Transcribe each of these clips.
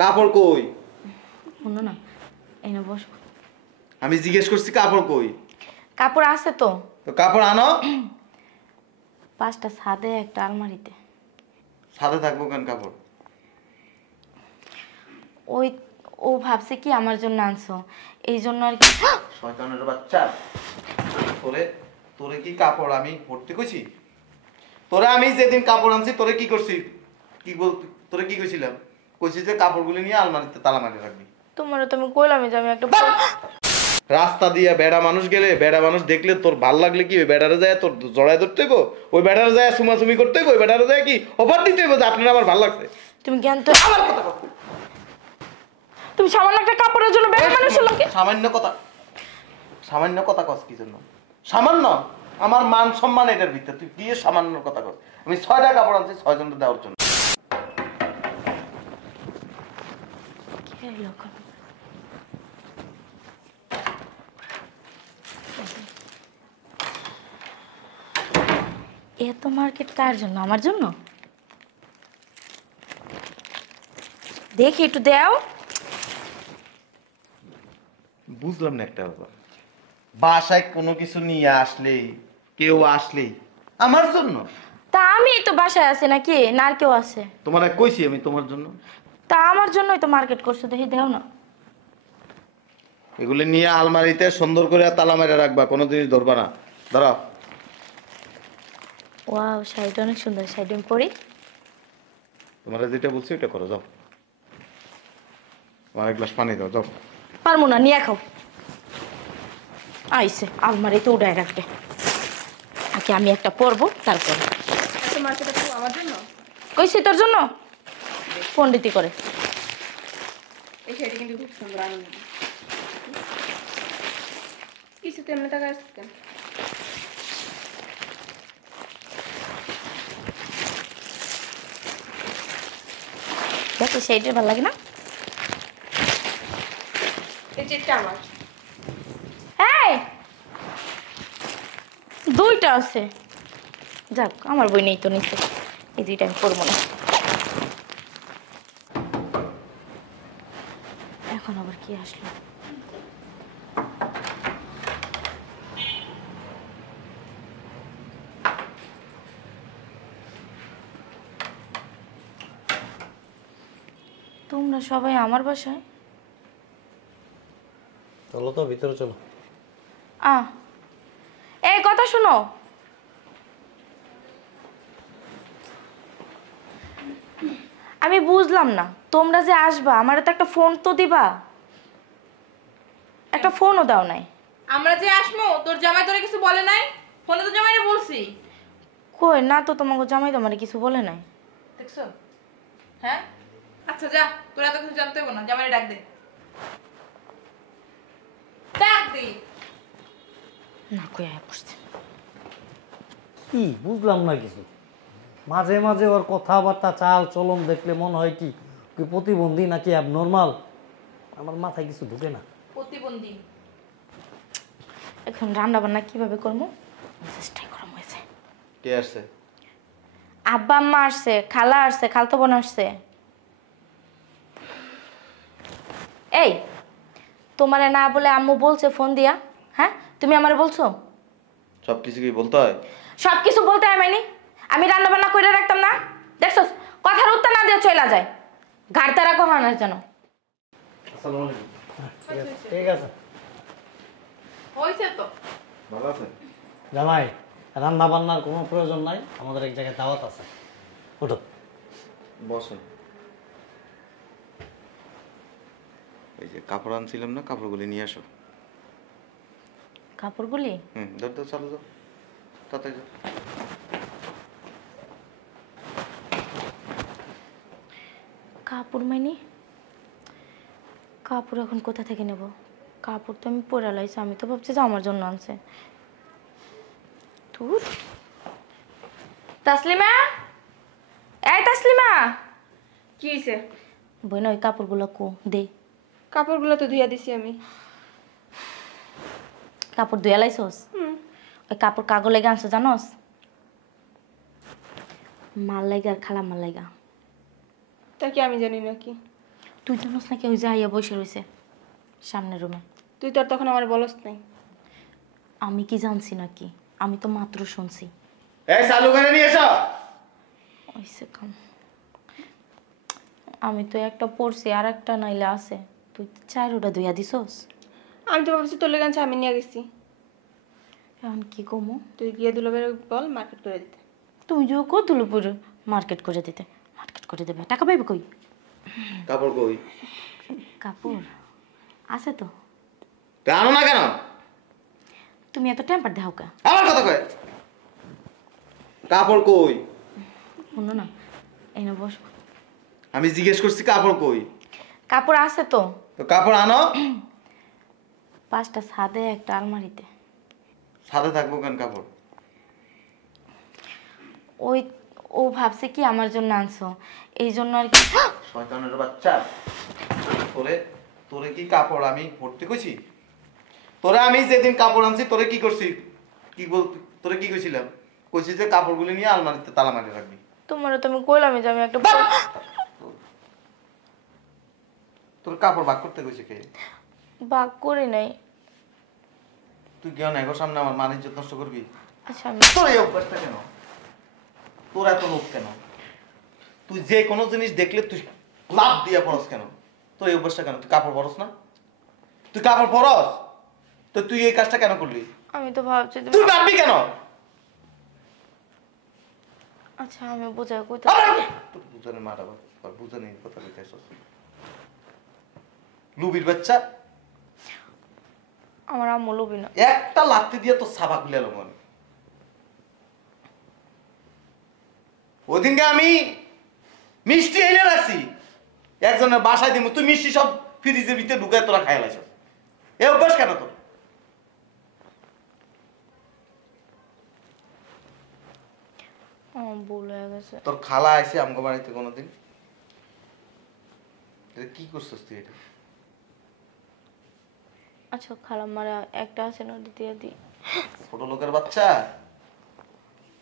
কাপড় কই? শোনো না, এনে বসো। আমি জিজ্ঞেস করছি কাপড় কই? কাপড় আছে তো। তো কাপড় আনো। 5টা ছাদে, একটা আলমারিতে। সাথে থাকবো কেন কাপড়? ওই ও ভাবছে কি আমার জন্য আনছো, এই জন্য আর কি। শয়তানের বাচ্চা, তোরে তোরে কি কাপড় আমি পরতে কইছি? তোরে আমি যেদিন কাপড় আনছি তোরে কি করছি? কি বল, তোরে কি কইছিলাম? কইছি যে কাপড়গুলি নিয়ে আলমারিতে তালা মারি রাখবি। তোমারও তো আমি কইলামই যে আমি একটা রাস্তা দিয়ে বেড়া মানুষ গেলে, বেড়া মানুষ দেখলে তোর ভাল লাগলে কি ওই বেড়ারে যায় তোর জড়ায় ধরতে হইব? ওই বেড়ারে যায় সুমাসুমি করতে হইব? ওই বেড়ারে যায় কি অফার দিতে হইব যে আপনার আমার ভাল লাগছে? তুমি জ্ঞান তো আমার কথা বল। তুমি সামান্য একটা কাপড়ের জন্য বেড়া মানুষের লোকে সামান্য কথা কস কি জন্য? সামান্য আমার মান সম্মান এটার ভিতরে তুই কি সামান্য কথা কস? আমি 6টা কাপড় আনছি 6 জনকে দেওয়ার জন্য। এত মার্কেট কার জন্য? আমার জন্য? দেখি একটু দাও। বুঝলাম না একটা ব্যাপার, বাসায় কোনো কিছু নিয়ে আসলেই, কেউ আসলেই আমার জন্য। তা আমি তো বাসায় আছি নাকি, না আর কেউ আছে? তোমার কইছি আমি তোমার জন্য। তা আমার জন্যই তো মার্কেট করছো, দেখি দাও না। এগুলি নিয়ে আলমারিতে সুন্দর করে তালা মেরে রাখবা, কোনো জিনিস ধরবা না। ধরো। ওয়াও, শাড়িটা অনেক সুন্দর, শাড়ি আমি পরি। তোমার যেটা বলছি ওটা করো, যাও। আমার এক গ্লাস পানি দাও, যাও। পারবো না, নিয়ে খাও। আইসে আলমারিতে উঠায় রাখবে। আগে আমি একটা পরবো, তারপর আমার জন্য কইছি তোর জন্য পণ্ডিতি করে। এই শাড়িটা কিন্তু খুব সুন্দর, আনন্দ কিছু তেমনি টাকা আসতেন। দেখো সেইটা ভালো লাগে না? এই চেটটা আমার। এই দুইটা আছে, যাক আমার বই নেই তো নিচে, এই দুইটা আমি পরবো না। এখন আবার কি আসলো? তোমরা সবাই আমার বাসায়? চলো তো ভিতরে চলো। এই কথা শোনো, আমি বুঝলাম না, তোমরা যে আসবা আমার তো একটা ফোন তো দিবা, একটা ফোনও দাও নাই। আমরা যে আসবো তোর জামাই তোরে কিছু বলে নাই? ফোনে তো জামাইরে বলছি। কই না তো, তোমাকে জামাই তোমারে কিছু বলে নাই। দেখছো? হ্যাঁ, আচ্ছা যা, তোর এত কিছু জানতে হবে না, জামাইরে ডাক দে। ডাক দে। না কই আয় বসছে। কি বুঝলাম না কিছু, মাঝে মাঝে ওর কথাবার্তা চাল চলন দেখলে মনে হয় কি কি প্রতিবন্ধী নাকি অ্যাবনর্মাল, আমার মাথায় কিছু ঢুকে না। প্রতিবন্ধী। এখন রান্না বান্না কিভাবে করবো চেষ্টাই করা হয়েছে। কে আসছে? আব্বা আম্মা আসছে, খালা আসছে, খালতো বোন আসছে। এই তোমারে না বলে আম্মু বলছে ফোন দিয়া, হ্যাঁ তুমি আমারে বলছো? সব কিছু কি বলতে হয়? সব কিছু বলতে হয় মাইনি? আমি রান্না বান্না করে রাখতাম না? দেখছো কথার উত্তর না দিয়ে চলে যায়, ঘাড়তারা কমানোর জন্য। ঠিক আছে হয়েছে তো। ভালো আছে? জামাই, রান্না বান্নার কোনো প্রয়োজন নাই, আমাদের এক জায়গায় দাওয়াত আছে, ওঠো। বসেন। এই যে কাপড় আনছিলাম না, কাপড়গুলি নিয়ে আসো। কাপড়গুলি? ধর ধর, চালো যাও, তাড়াতাড়ি যাও। কাপড় মাইনি? কাপড় এখন কোথা থেকে নেব? কাপড় তো আমি পরে লাইছি, আমি তো ভাবছি যে আমার জন্য আনছে। ধুর। তাসলিমা, এই তাসলিমা। কি হয়েছে? বই না ওই কাপড়গুলো কো দে। কাপড়গুলো তো ধুইয়া দিছি আমি। কাপড় ধুয়া লাইছস? ওই কাপড় কাগজ লেগে আনছো জানোস? মাল লাগা আর খালা মাল লাগা। তা কি আমি জানি নাকি? তুই জানোস না কেউ যাইয়া বসে রয়েছে সামনের রুমে? তুই তো আর তখন আমার বলস নাই। আমি কি জানছি নাকি? আমি তো মাত্র শুনছি। এই চালু করে নিয়ে এসো। ওইসে কাম। আমি তো একটা পড়ছি আর একটা নাইলে আছে। তুই চারোটা ধুইয়া দিছস? আমি তো ভাবছি তোর লেগে আমি নিয়ে গেছি। এখন কি কমু? তুই গিয়ে দুলাবের বল মার্কেট করে দিতে। তুমি যে কতুলো পুরো মার্কেট করে দিতে। মার্কেট করে দেবে, টাকা পাইবে কই? কাপড় কই? কাপড় আছে তো। আনো না কেন? তুমি এত টেম্পার দেখাও কা? আমার কথা কয়। কাপড় কই? শুনো না, এই না বসো। আমি জিজ্ঞেস করছি কাপড় কই? কাপড় আছে তো। তো কাপড় আনো। 5টা ছাদে, একটা আলমারিতে। সাথে থাকবো কেন কাপড়? ওই ও ভাবছে কি আমার জন্য আনছো, এই জন্য আর কি। শয়তানের বাচ্চা। তোরে তোরে কি কাপড় আমি পরতে কইছি? তোরে আমি যেদিন কাপড় আনছি তোরে কি করছি? তোরে কি কইছিলাম? কইছি যে কাপড়গুলি নিয়ে আলমারিতে তালা মারি রাখবি। তোমারও তো আমি কইলামই যে আমি একটা তোর কাপড় ভাগ করতে কইছে কে? বাগ করি নাই। তুই কেউ না এগোর সামনে আমার মান ইজ্জত নষ্ট করবি? আচ্ছা আমি তোর এই অভ্যাসটা কেন? তোর এত লোভ কেন? তুই যে কোনো জিনিস দেখলে তুই লাভ দিয়া পড়স কেন? তোর এই অভ্যাসটা কেন? তুই কাপড় পরস না? তুই কাপড় পরস? তো তুই এই কাজটা কেন করলি? আমি তো ভাবছি তুই ভাববি কেন? আচ্ছা আমি বোঝাই কইতে তোর বুঝানে মারা বাবা, বুঝানি কথা কইতেছস। লুবির বাচ্চা। আমার আম্মু লোভী না। একটা লাত্তি দিয়ে তোর সাবা খুলে এলো মনে। ওদিনকে আমি মিষ্টি এনে রাখছি একজনের বাসায় দিব, তুই মিষ্টি সব ফ্রিজের ভিতরে ঢুকায় তোরা খাই লাইছ। এ অভ্যাস কেন তোর? ভুল হয়ে গেছে। তোর খালা আইছে আমগো বাড়িতে কোনোদিন? এটা কি করছিস তুই এটা? আচ্ছা খালাম্মারা একটা আছে নদী দিয়ে দি। ছোট লোকের বাচ্চা,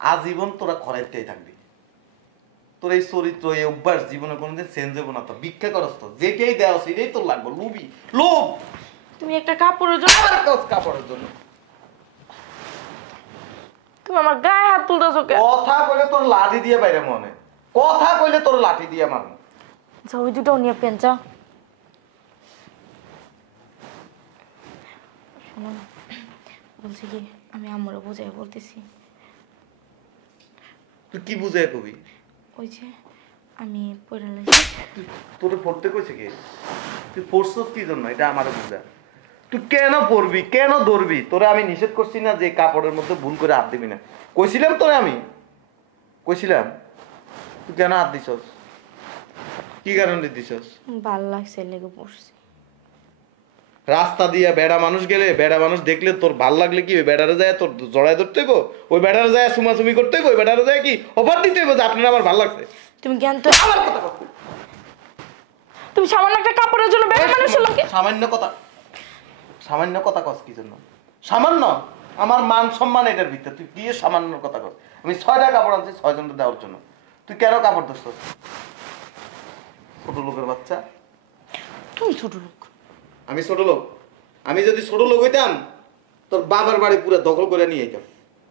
আজীবন তোরা খরাইতেই থাকবি। তোর এই চরিত্র, এই অভ্যাস জীবনে কোনোদিন চেঞ্জ হবো না। তো ভিক্ষা করস তো, যেটাই দেওয়া সেটাই তোর লাগবে। লুবি, লোভ। তুমি একটা কাপড়ের জন্য কাপড়ের জন্য তুমি আমার গায়ে হাত তুলতেছো কেন? কথা কইলে তোর লাঠি দিয়ে বাইরে মনে, কথা কইলে তোর লাঠি দিয়ে মারবো। আচ্ছা ওই দুটো নিয়ে পেঞ্চা। শোনো না, বলছি কি আমি আম্মুরে বোঝাই বলতেছি। তুই কি বুঝাই কবি? ওই যে আমি পড়ালে তোরে পড়তে কইছে কে? তুই পড়ছস কি জন্য এটা আমারে বুঝা। তুই কেন পড়বি, কেন ধরবি? তোরে আমি নিষেধ করছি না যে কাপড়ের মধ্যে ভুল করে হাত দিবি না? কইছিলাম তোরে আমি? কইছিলাম? তুই কেন হাত দিছস? কি কারণে দিছস? ভাল লাগছে লেগে পড়ছি। রাস্তা দিয়া বেড়া মানুষ গেলে, বেড়া মানুষ দেখলে তোর ভাল লাগলে কি? ওই বেড়ারে যায় তোর জড়ায় ধরতে হইব? ওই বেড়ারে যায় সুমাসুমি করতে হইব? ওই বেড়ারে যায় কি অফার দিতে হইব যে আপনার আমার ভাল লাগছে? তুমি জ্ঞান তো আমার কথা বল। তুমি সামান্য একটা কাপড়ের জন্য বেড়া মানুষের লোকে সামান্য কথা, সামান্য কথা কস কি জন্য? সামান্য আমার মান সম্মান এটার ভিতরে তুই কি সামান্য কথা কস? আমি 6টা কাপড় আনছি 6 জনকে দেওয়ার জন্য। তুই কেন কাপড় দোস? ছোট লোকের বাচ্চা। তুমি ছোট লোক। আমি ছোট লোক? আমি যদি ছোট লোক হইতাম তোর বাবার বাড়ি পুরো দখল করে নিয়ে যেতাম।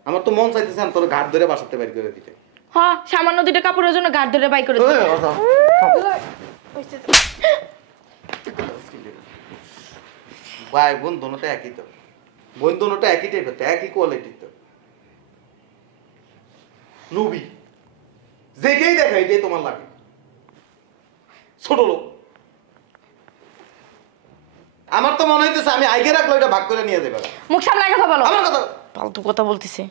আমার তো মন চাইতেছে তোর ঘাট ধরে বাসাতে বাইর করে দিতে। হ্যাঁ সামান্য দুটো কাপড়ের জন্য গাড় ধরে বাই করে দিই। ভাই বোন দোনোটা একই তো, বোন দোনোটা একই টাইপের তো, একই কোয়ালিটির তো। লুবি, যেটাই দেখা এটাই তোমার লাগে। ছোট লোক। আমার তো মনে হইতেছে আমি আইগে রাখলে এটা ভাগ করে নিয়ে যাবে। মুখ সামলায় কথা বলো। আমার কথা ফালতু কথা বলতেছে।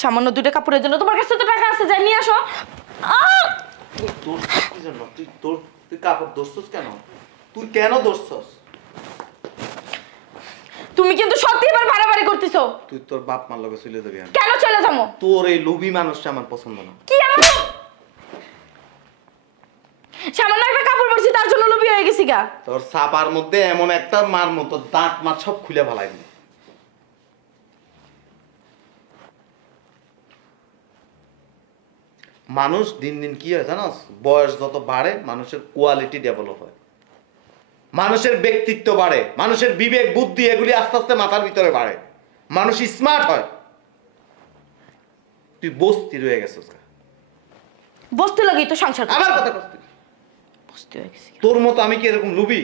সামান্য দুটো কাপড়ের জন্য তোমার কাছে তো টাকা আছে, যাই নিয়ে আসো। তোর কি জন্য? তুই কাপড় দোষছস কেন? তুই কেন দোষছস? তুমি কিন্তু সত্যি এবার বাড়াবাড়ি করতেছো। তুই তোর বাপ মার লগে চলে যাবি। কেন চলে যাবো? তোর এই লোভী মানুষটা আমার পছন্দ না। কি এমন? সামান্য একটা কাপড় পরছি তার জন্য লোভী হয়ে গেছি গা। তোর ছাপার মধ্যে এমন একটা মার মতো দাঁত মার সব খুলে ফেলাই দিবি। মানুষ দিন দিন কি হয় জানোস? বয়স যত বাড়ে মানুষের কোয়ালিটি ডেভেলপ হয়। মানুষের ব্যক্তিত্ব বাড়ে, মানুষের বিবেক বুদ্ধি এগুলি আস্তে আস্তে মাথার ভিতরে বাড়ে, মানুষ স্মার্ট হয়। তুই বস্তি রয়ে গেছিস। বসতে লাগেই তো সংসার আমার কথা করছিস। বসতে হয়ে গেছি। তোর মতো আমি কি এরকম লুবি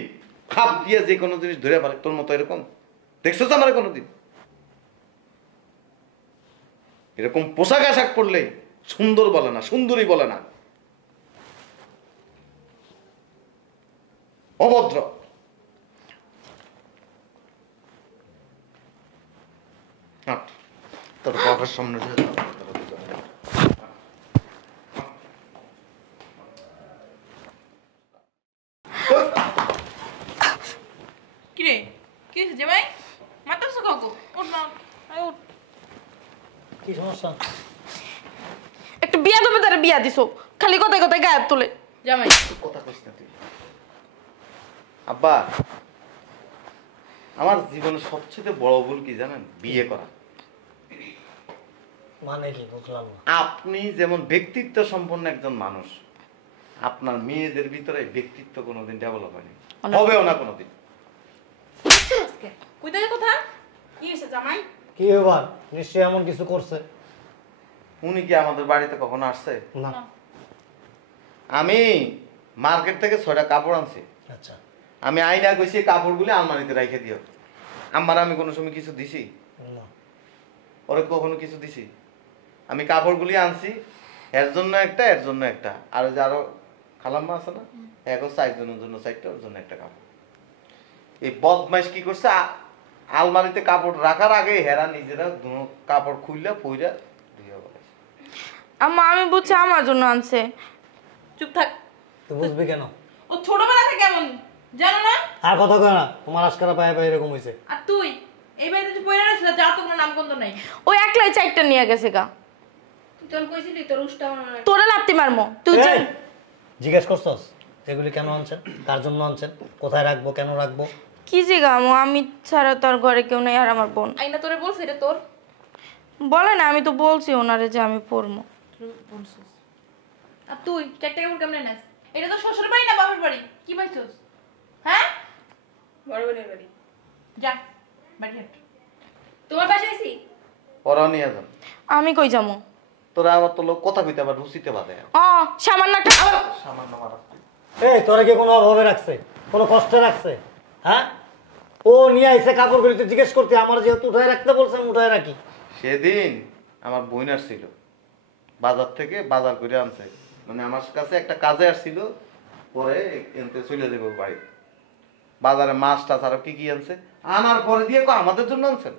খাপ দিয়ে যে কোনো জিনিস ধরে পারে? তোর মতো এরকম দেখছো তো আমার কোনোদিন? এরকম পোশাক আশাক পরলে সুন্দর বলে না, সুন্দরী বলে না, অভদ্র। হাঁট, তোর বাবার সামনে দিয়ে যা। কিরে কি হয়েছে জামাই? মাতারছো কাকু? ওঠ না, আয় ওঠ। কি সমস্যা? একটা বিয়া দেবে তারা বিয়া দিছো, খালি কথায় কথায় গায়েব তোলে। জামাই কথা কইস না তুই। আব্বা, আমার জীবনের সবচেয়ে বড় ভুল কি জানেন? বিয়ে করা। মানে কি বুঝলাম না। আপনি যেমন ব্যক্তিত্ব সম্পন্ন একজন মানুষ, আপনার মেয়েদের ভিতরে ব্যক্তিত্ব কোনোদিন ডেভেলপ হয়নি, হবেও না কোনোদিন। কই থেকে কথা? কি হয়েছে জামাই? কি এবার নিশ্চয়ই এমন কিছু করছে। উনি কি আমাদের বাড়িতে কখনো আসছে? না। আমি মার্কেট থেকে 6টা কাপড় আনছি। আচ্ছা। আমি আইনা কইছি কাপড়গুলি আলমারিতে রেখে দিও। আমার আমি কোনো সময় কিছু দিছি? না। ওরে কখনো কিছু দিছি? আমি কাপড়গুলি আনছি, এর জন্য একটা, এর জন্য একটা, আর ওই যে আরো খালাম্মা আছে না, এখন 4 জনের জন্য 4টা, ওর জন্য একটা কাপড়। এই বদমাইশ কি করছে, আলমারিতে কাপড় রাখার আগে হেরা নিজেরা কাপড় খুললা পইরা দিয়ে বলে। আম্মা আমি বুঝছি আমার জন্য আনছে। চুপ থাক। তুই বুঝবি কেন? ও ছোটবেলা থেকে কেমন জানো না? আর কথা কয় না, তোমার আজকারা পায়ে পায়ে এরকম হয়েছে। আর তুই এই বাড়িতে তুই পয়রা রইছিস, যা তো কোনো নামগন্ধ নাই। ওই একলাই 4টা নিয়ে গেছে গা। তুই তোর কইছিলি তোর উষ্টা বানানো। তোরা লাত্তি মারমো তুই এই, যে জিজ্ঞেস করছস এগুলি কেন আনছেন, কার জন্য আনছেন, কোথায় রাখবো, কেন রাখবো? কি যে গামো, আমি ছাড়া তোর ঘরে কেউ নেই আর আমার বোন। আইনা তোরে বলছে এটা তোর বলে না, আমি তো বলছি ওনারে যে আমি পড়বো। বলছিস। আর তুই 4 টাকা কেমনে নাস? এটা তো শ্বশুর বাড়ি না বাপের বাড়ি? কি পাইছস? হ্যাঁ? বড় বোনের বাড়ি। যা বাড়ি হাট। তোমার বাসায় আইছি? ওরাও নিয়ে যান। আমি কই যাবো? তোরা আবার তো লোক কথা কইতে আবার রুচিতে বাদে। ও সামান্য একটা সামান্য মারা। এই তোরা কি কোনো অভাবে রাখছে, কোনো কষ্টে রাখছে? হ্যাঁ, ও নিয়ে আইছে কাপড়গুলি, তুই জিজ্ঞেস করতে, আমার যেহেতু উঠায় রাখতে বলছে আমি উঠায় রাখি। সেদিন আমার বোন আসছিল বাজার থেকে, বাজার করে আনছে, মানে আমার কাছে একটা কাজে আসছিল, পরে এনতে চলে যাবো বাড়ি। বাজারে মাছ টাছ আরো কি কি আনছে, আনার পরে দিয়ে আমাদের জন্য আনছেন।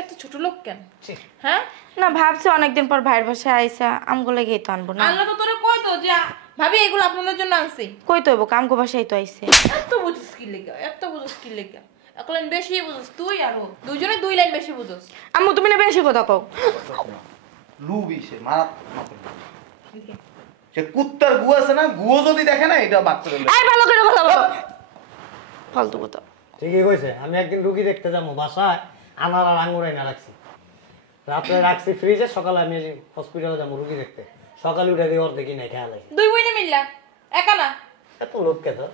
এত ছোট লোক কেন? হ্যাঁ না ভাবছি অনেকদিন পর ভাইয়ের বাসায় আইসা আমগো লেগেই তো আনবো না। আল্লাহ তো তোরে কই তো যে ভাবি এগুলো আপনাদের জন্য আনছি। কই তো হইব, কামগো বাসায় তো আইছে। এত বুঝিস কি লেগা, এত বুঝিস কি লেগা? এক লাইন বেশি বুঝিস তুই, আর ও দুইজনে 2 লাইন বেশি বুঝিস। আম্মু তুমি না বেশি কথা কও। লুবি সে মারাত্মক। সে কুত্তার গু আছে না, গুও যদি দেখে না এটা বাচ্চা। এই ভালো করে কথা বলো, ফালতু কথা। ঠিকই কইছে। আমি একদিন রুগী দেখতে যাবো, বাসায় আনার আর আঙুর আইনা রাখছি, রাত্রে রাখছি ফ্রিজে, সকালে আমি হসপিটালে যাবো রুগী দেখতে, সকালে উঠে দিয়ে অর্ধেকই নাই খেয়াল আছে। 2 বইনে মিললা একা না? এত লোক কে তোর?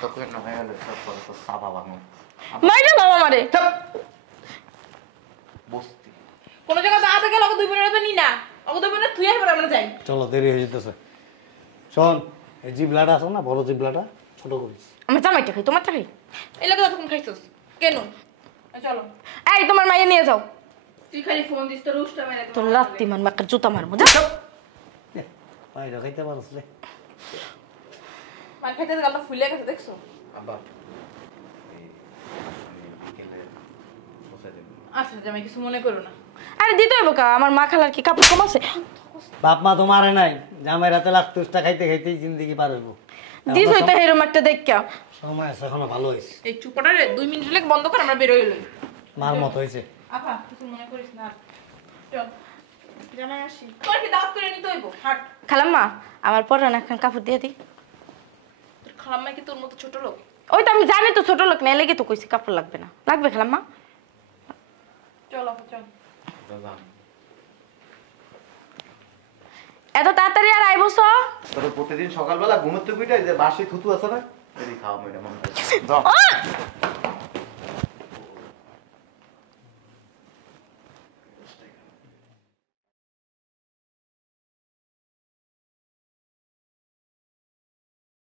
তখন না হয়ে গেল সব করে তো সাবা বানো মাইরা বাবা মারে। বস্তি। কোন জায়গায় আতে গেল 2 বইনে তো নি না, ওকে 2 বইনে তুই এবার আমরা যাই। চলো দেরি হয়ে যেতেছে। শোন, এই জিবলাটা আছে না, বড় জিবলাটা ছোট করিস। আমার জামাইটা খাই, তোমারটা খাই। এই লাগে তখন খাইছস কেন? চলো এই তোমার মাইয়া নিয়ে যাও। তুই খালি ফোন দিস তোর উষ্টা বানাতে। তোর লাত্তি মারবো, একটা জুতা মারবো, যাও। বাইরে খাইতে পারস রে। মার খাইতে গালটা ফুলে গেছে দেখছো? আবার বিকেলে বসাই দেব। আচ্ছা জামাই কিছু মনে করো না। আরে দিতে হইব কা, আমার মা খালার কি কাপড় কম আছে? বাপ মা তো মারে নাই, জামাই রাতে লাখতুসটা খাইতে খাইতেই জিন্দগি পার হইব। দিস হইতে হেরম একটা দেখা। সময় আছে এখনো, ভালো হয়েছে, এই চুপাটারে 2 মিনিট লেগে বন্ধ কর, আমরা বের হই লই। মার মত হয়েছে। আপা কিছু মনে করিস না। চল জামাই আসি, তোর কি দাওয়াত করে নিতে হইব? হাট। খালাম্মা আমার পরান একখান কাপড় দিয়ে দি। তোর খালাম্মা কি তোর মতো ছোট লোক? ওই তো আমি জানি তো ছোট লোক নেই, লেগে তো কইছি কাপড় লাগবে না। লাগবে খালাম্মা? চল আপা চল। দাদা এত তাড়াতাড়ি আর আইবস? তোর প্রতিদিন সকালবেলা ঘুমোতে পিটাই যে বাসি থুতু আছে না, এদি খাও ম্যাডাম যাও